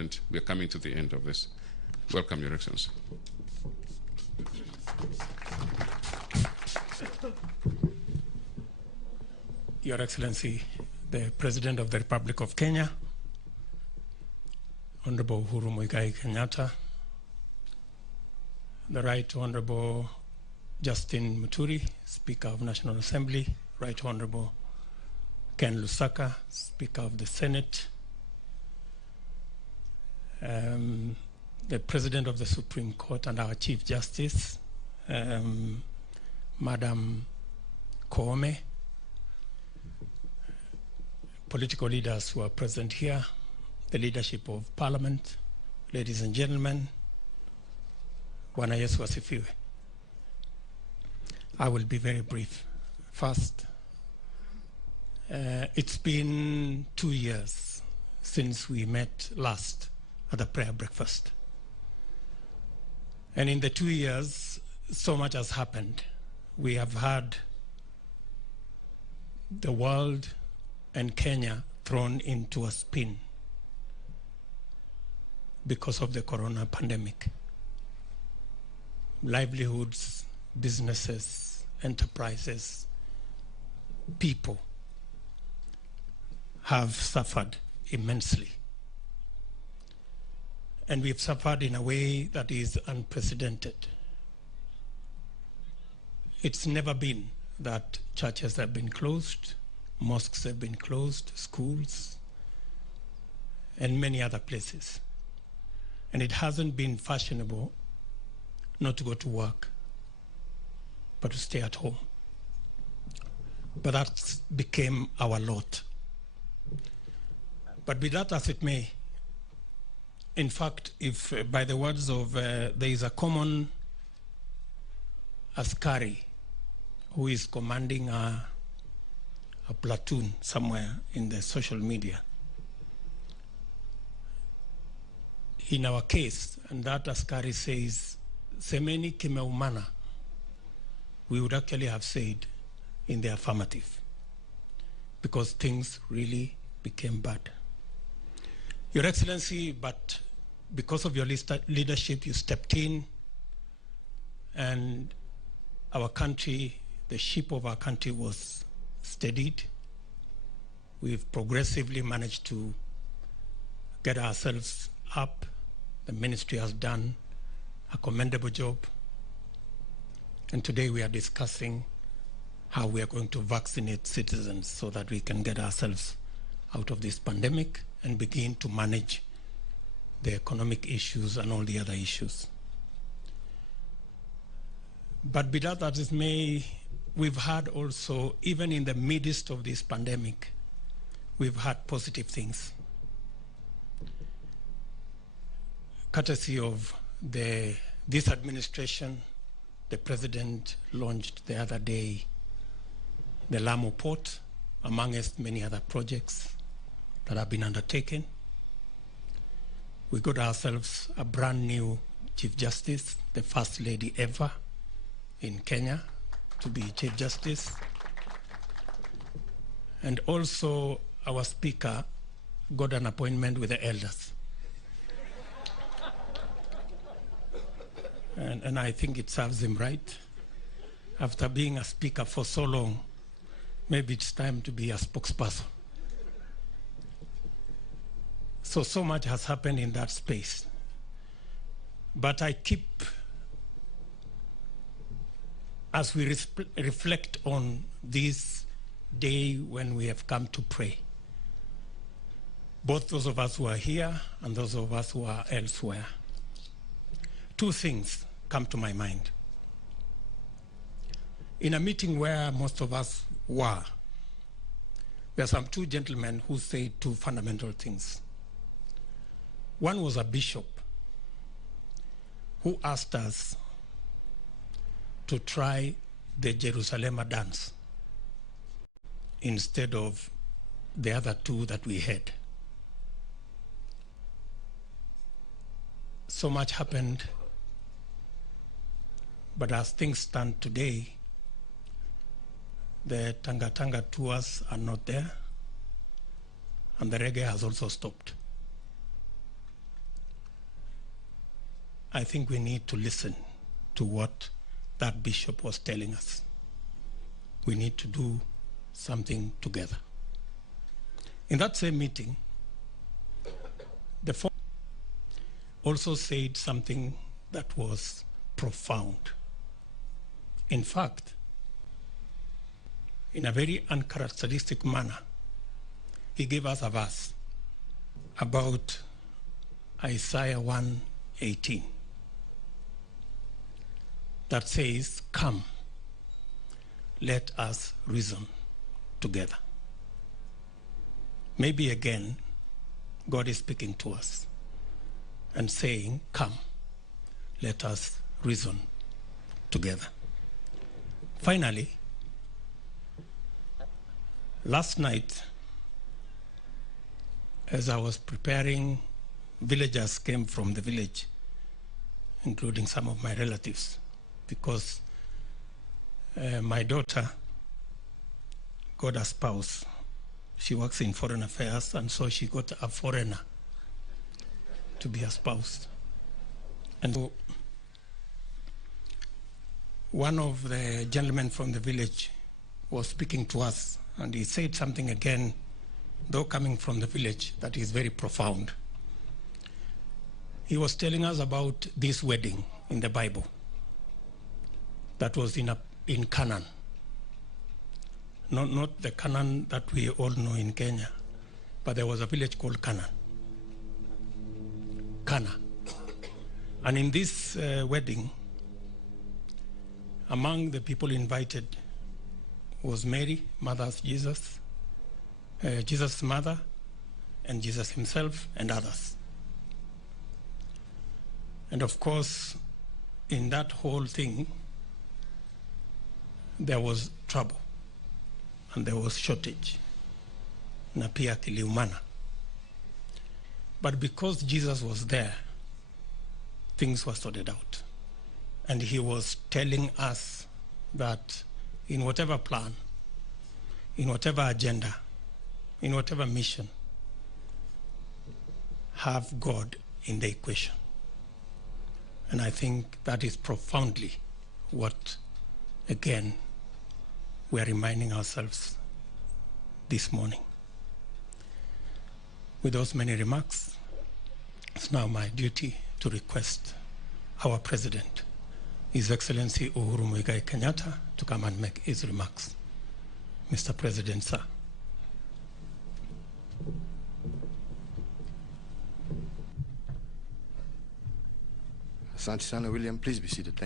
We are coming to the end of this. Welcome, Your Excellency. Your Excellency, the President of the Republic of Kenya, Honorable Uhuru Muigai Kenyatta, the Right Honorable Justin Muturi, Speaker of National Assembly, Right Honorable Ken Lusaka, Speaker of the Senate, the President of the Supreme Court and our Chief Justice, Madam Koome, political leaders who are present here, the leadership of Parliament, ladies and gentlemen, Bwana Yesu asifiwe. I will be very brief. First, it's been 2 years since we met last at the prayer breakfast. And in the 2 years, so much has happened. We have had the world and Kenya thrown into a spin because of the corona pandemic. Livelihoods, businesses, enterprises, people have suffered immensely. And we've suffered in a way that is unprecedented. It's never been that churches have been closed, mosques have been closed, schools, and many other places. And it hasn't been fashionable not to go to work, but to stay at home. But that became our lot. But be that as it may, in fact, if by the words of, there is a common askari who is commanding a platoon somewhere in the social media. In our case, and that askari says, semeni kimeumana, we would actually have said in the affirmative, because things really became bad. Your Excellency, but because of your leadership, you stepped in, and our country, the ship of our country was steadied. We've progressively managed to get ourselves up. The ministry has done a commendable job. And today we are discussing how we are going to vaccinate citizens so that we can get ourselves out of this pandemic and begin to manage the economic issues and all the other issues. But be that as it may, we've had also, even in the midst of this pandemic, we've had positive things. Courtesy of this administration, the President launched the other day the Lamu Port, amongst many other projects that have been undertaken. We got ourselves a brand new Chief Justice, the first lady ever in Kenya to be Chief Justice. And also our Speaker got an appointment with the elders. And I think it serves him right. After being a speaker for so long, maybe it's time to be a spokesperson. So much has happened in that space. But I keep, as we reflect on this day when we have come to pray, both those of us who are here and those of us who are elsewhere, two things come to my mind. In a meeting where most of us were, there are some two gentlemen who say two fundamental things. One was a bishop who asked us to try the Jerusalem dance instead of the other two that we had. So much happened, but as things stand today, the Tanga Tanga tours are not there, and the reggae has also stopped. I think we need to listen to what that bishop was telling us. We need to do something together. In that same meeting, the former also said something that was profound. In fact, in a very uncharacteristic manner, he gave us a verse about Isaiah 1:18 that says, "Come, let us reason together." Maybe again, God is speaking to us and saying, "Come, let us reason together." Finally, last night, as I was preparing, villagers came from the village, including some of my relatives, because my daughter got a spouse. She works in foreign affairs, and so she got a foreigner to be a spouse. And so one of the gentlemen from the village was speaking to us, and he said something again, though coming from the village, that is very profound. He was telling us about this wedding in the Bible that was in Canaan. Not the Canaan that we all know in Kenya, but there was a village called Cana. And in this wedding, among the people invited was Mary, mother of Jesus, Jesus' mother, and Jesus himself, and others. And of course, in that whole thing, there was trouble, and there was shortage, na pia kiliumana. But because Jesus was there, things were sorted out. And he was telling us that in whatever plan, in whatever agenda, in whatever mission, have God in the equation. And I think that is profoundly what, again, we are reminding ourselves this morning. With those many remarks, it's now my duty to request our President, His Excellency Uhuru Muigai Kenyatta, to come and make his remarks. Mr. President, sir. Asante sana, William. Please be seated. Thank you.